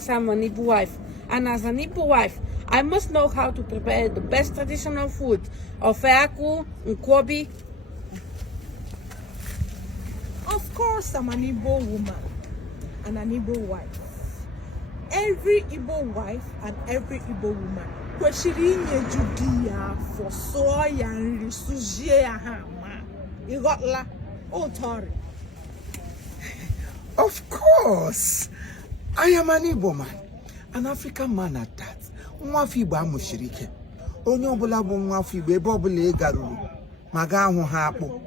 course, I'm an Igbo wife. And as an Igbo wife, I must know how to prepare the best traditional food of Aku, Nkwobi. Of course, I'm an Igbo woman and an Igbo wife. Every Igbo wife and every Igbo woman. Kweshiri judia for soy and risuje hama. Igotla, Tori. Of course, I am an Igbo man, an African man at that. Nwafibo amushirike. Onye obula bu nwafibo ebe obula ị garuru. Maga ahụ ha akpụ.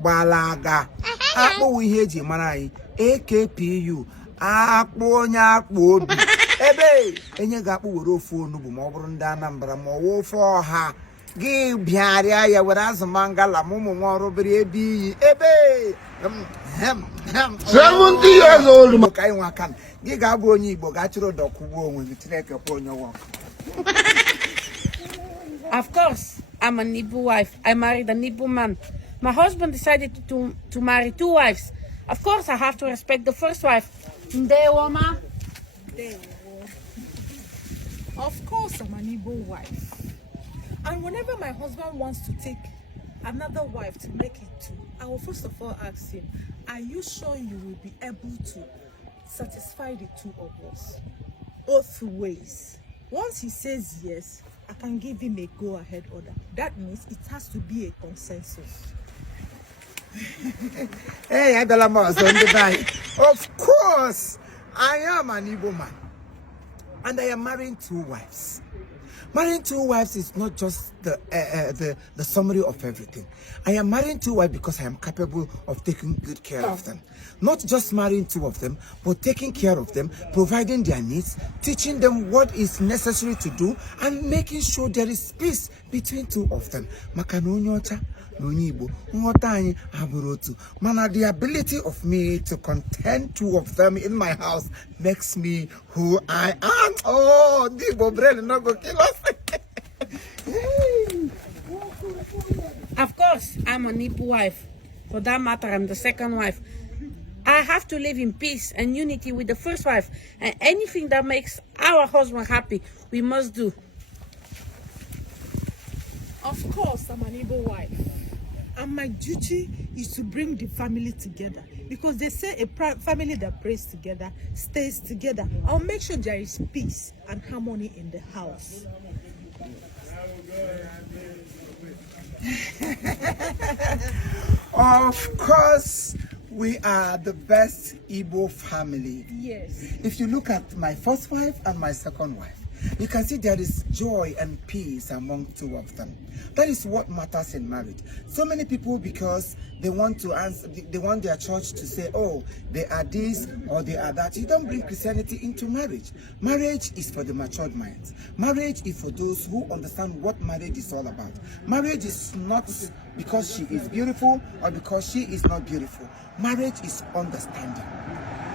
Gbalaga. Akpụ ihe eji mara anyị. AKPU. Akpụ onye akpụ obi. Ebe enye ga-akpụ were ofu onugbu ma ọ bụrụ ndị Anambra ma ọ ofe ọha. Gị bịarịa ya were azụ mangala ma ụmụ nwa ọrụ biri ebe iyi. Ebe 70 years old. Ka anyị nwa aka gị ga-abụ onye Igbo ga-achụrụ dọkwugbo onwe gị Chineke kwa onye nwa. Of course, I'm an Igbo wife. I married an Igbo man. My husband decided to marry 2 wives. Of course, I have to respect the first wife. Ndewoma. Of course, I'm an Igbo wife. And whenever my husband wants to take another wife to make it 2, I will first of all ask him, are you sure you will be able to satisfy the 2 of us? Both ways. Once he says yes, I can give him a go-ahead order. That means it has to be a consensus. Hey, of course, I am an Igbo man. And I am marrying 2 wives. Marrying 2 wives is not just the summary of everything. I am marrying 2 wives because I am capable of taking good care of them. Not just marrying 2 of them, but taking care of them, providing their needs, teaching them what is necessary to do, and making sure there is peace between 2 of them. Mana the ability of me to content 2 of them in my house makes me who I am. Oh, Igbo brain no go kill us. Of course, I'm an Igbo wife. For that matter, I'm the second wife. I have to live in peace and unity with the first wife. And anything that makes our husband happy, we must do. Of course, I'm an Igbo wife. And my duty is to bring the family together. Because they say a family that prays together stays together. I'll make sure there is peace and harmony in the house. Of course, we are the best Igbo family. Yes. If you look at my first wife and my second wife, you can see there is joy and peace among 2 of them. That is what matters in marriage. So many people, because they want to answer, they want their church to say, oh, they are this or they are that. You don't bring Christianity into marriage. Marriage is for the matured minds. Marriage is for those who understand what marriage is all about. Marriage is not because she is beautiful or because she is not beautiful. Marriage is understanding.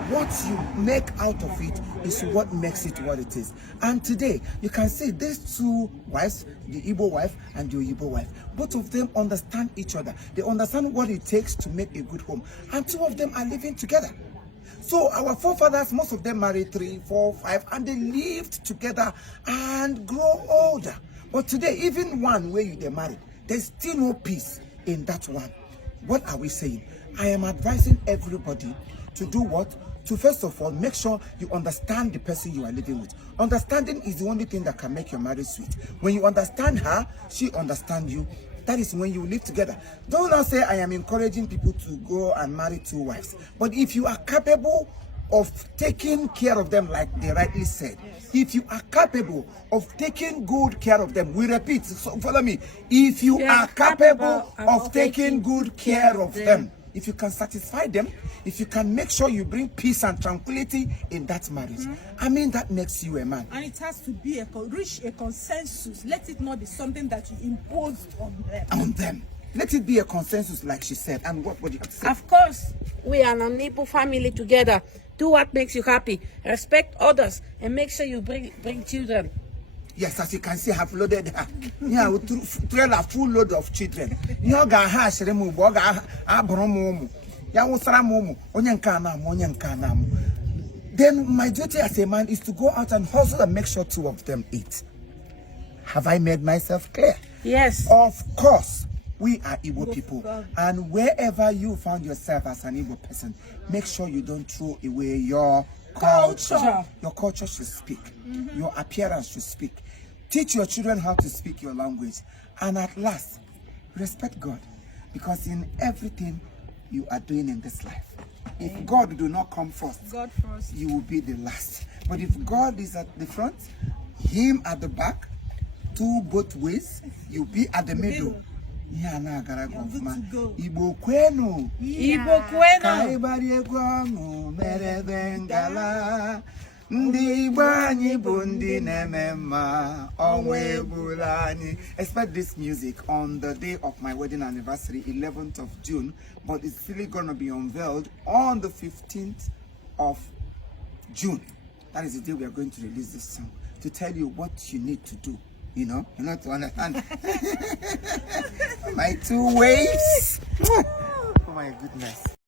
What you make out of it is what makes it what it is. And today, you can see these 2 wives, the Igbo wife and the Oyibo wife, both of them understand each other. They understand what it takes to make a good home. And 2 of them are living together. So our forefathers, most of them married 3, 4, 5, and they lived together and grow older. But today, even one where they married, there's still no peace in that one. What are we saying? I am advising everybody to do what? To first of all, make sure you understand the person you are living with. Understanding is the only thing that can make your marriage sweet. When you understand her, she understands you. That is when you live together. Don't now say I am encouraging people to go and marry 2 wives. But if you are capable of taking care of them, like they rightly said, if you are capable of taking good care of them, we repeat, so follow me. If you are capable of taking good care of them, if you can satisfy them, if you can make sure you bring peace and tranquility in that marriage, I mean, that makes you a man. And it has to be reach a consensus. Let it not be something that you impose on them. Let it be a consensus, like she said. And what would you have to say? Of course, we are an Igbo family together. Do what makes you happy. Respect others and make sure you bring children. Yes, as you can see, I have loaded her. Yeah, with trailer full load of children. You got hash remove, then my duty as a man is to go out and hustle and make sure 2 of them eat. Have I made myself clear? Yes. Of course, we are Igbo people. And wherever you found yourself as an Igbo person, make sure you don't throw away your culture. Your culture should speak. Your appearance should speak. Teach your children how to speak your language. And at last, respect God. Because in everything you are doing in this life, if God do not come first, you will be the last. But if God is at the front, him at the back, 2 both ways, you'll be at the middle. Igbo kwenu. Igbo kwenu. Kaibari egwangu merebengala. Ndi Igbo anyị bụ ndị na-eme mma, ọnwa egbula anyị. Expect this music on the day of my wedding anniversary, 11th of June, but it's really gonna be unveiled on the 15th of June. That is the day we are going to release this song to tell you what you need to do. You know to understand. My 2 waves. Oh my goodness.